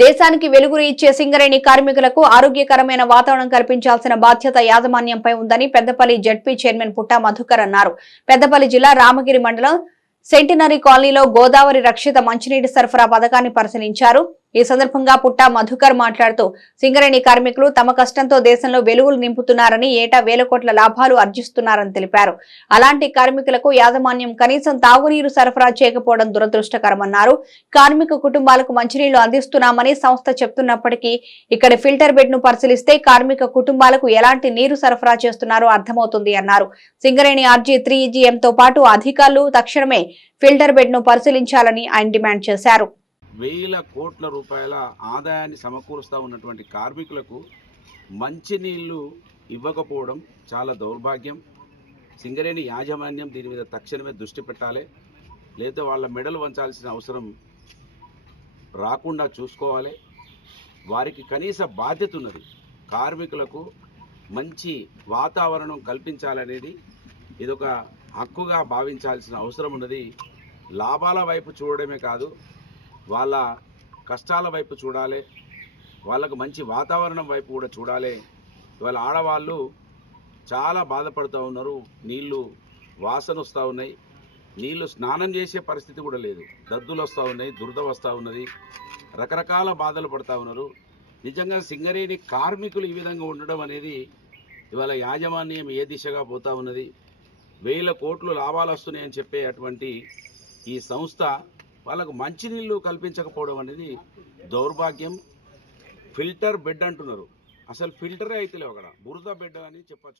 దేశానికి వెలుగులు ఇచ్చే సింగరేణి కార్మికులకు ఆరోగ్యకరమైన వాతావరణం కల్పించాల్సిన బాధ్యత యాజమాన్యంపై ఉందని పెద్దపల్లి జడ్పీ చైర్మన్ పుట్టా మధుకర్ అన్నారు. పెద్దపల్లి జిల్లా రామగిరి మండలం సెంటినరీ కాలనీలో గోదావరి రక్షిత మంచినీటి సరఫరా పథకాన్ని పరిశీలించారు. ఈ సందర్భంగా పుట్టా మధుకర్ మాట్లాడుతూ సింగరేణి కార్మికులు తమ కష్టంతో దేశంలో వెలుగులు నింపుతున్నారని ఏటా వేల కోట్ల లాభాలు ఆర్జిస్తున్నారని తెలిపారు. అలాంటి కార్మికులకు యాజమాన్యం కనీసం తాగునీరు సరఫరా చేయకపోవడం దురదృష్టకరమన్నారు. కార్మిక కుటుంబాలకు మంచినీళ్ళు అందిస్తున్నామని సంస్థ చెప్తున్నప్పటికీ ఇక్కడ ఫిల్టర్ బెడ్ను పరిశీలిస్తే కార్మిక కుటుంబాలకు ఎలాంటి నీరు సరఫరా చేస్తున్నారో అర్థమవుతుంది అన్నారు. సింగరేణి ఆర్జీ త్రీ తో పాటు అధికారులు తక్షణమే ఫిల్టర్ బెడ్ను పరిశీలించాలని ఆయన డిమాండ్ చేశారు. వేల కోట్ల రూపాయల ఆదాయాన్ని సమకూరుస్తూ ఉన్నటువంటి కార్మికులకు మంచినీళ్ళు ఇవ్వకపోవడం చాలా దౌర్భాగ్యం. సింగరేణి యాజమాన్యం దీని మీద తక్షణమే దృష్టి పెట్టాలి. లేదా వాళ్ళ మెడలు వంచాల్సిన అవసరం రాకుండా చూసుకోవాలి. వారికి కనీస బాధ్యత ఉన్నది కార్మికులకు మంచి వాతావరణం కల్పించాలనేది ఇదొక హక్కుగా భావించాల్సిన అవసరం ఉన్నది. లాభాల వైపు చూడడమే కాదు వాళ్ళ కష్టాల వైపు చూడాలి వాళ్ళకు మంచి వాతావరణం వైపు కూడా చూడాలి. ఇవాళ ఆడవాళ్ళు చాలా బాధపడుతూ ఉన్నారు. నీళ్ళు వాసన వస్తూ ఉన్నాయి. నీళ్ళు స్నానం చేసే పరిస్థితి కూడా లేదు. దద్దులు వస్తూ ఉన్నాయి దురద వస్తూ ఉన్నది. రకరకాల బాధలు పడుతూ ఉన్నారు. నిజంగా సింగరేణి కార్మికులు ఈ విధంగా ఉండడం అనేది ఇవాళ యాజమాన్యం ఏ దిశగా పోతూ ఉన్నది? వేల కోట్లు లాభాలు వస్తున్నాయని చెప్పే అటువంటి ఈ సంస్థ వాళ్ళకు మంచినీళ్ళు కల్పించకపోవడం అనేది దౌర్భాగ్యం. ఫిల్టర్ బెడ్ అంటున్నారు. అసలు ఫిల్టరే అయితే లేవు అక్కడ. బురద బెడ్ అని చెప్పచ్చు.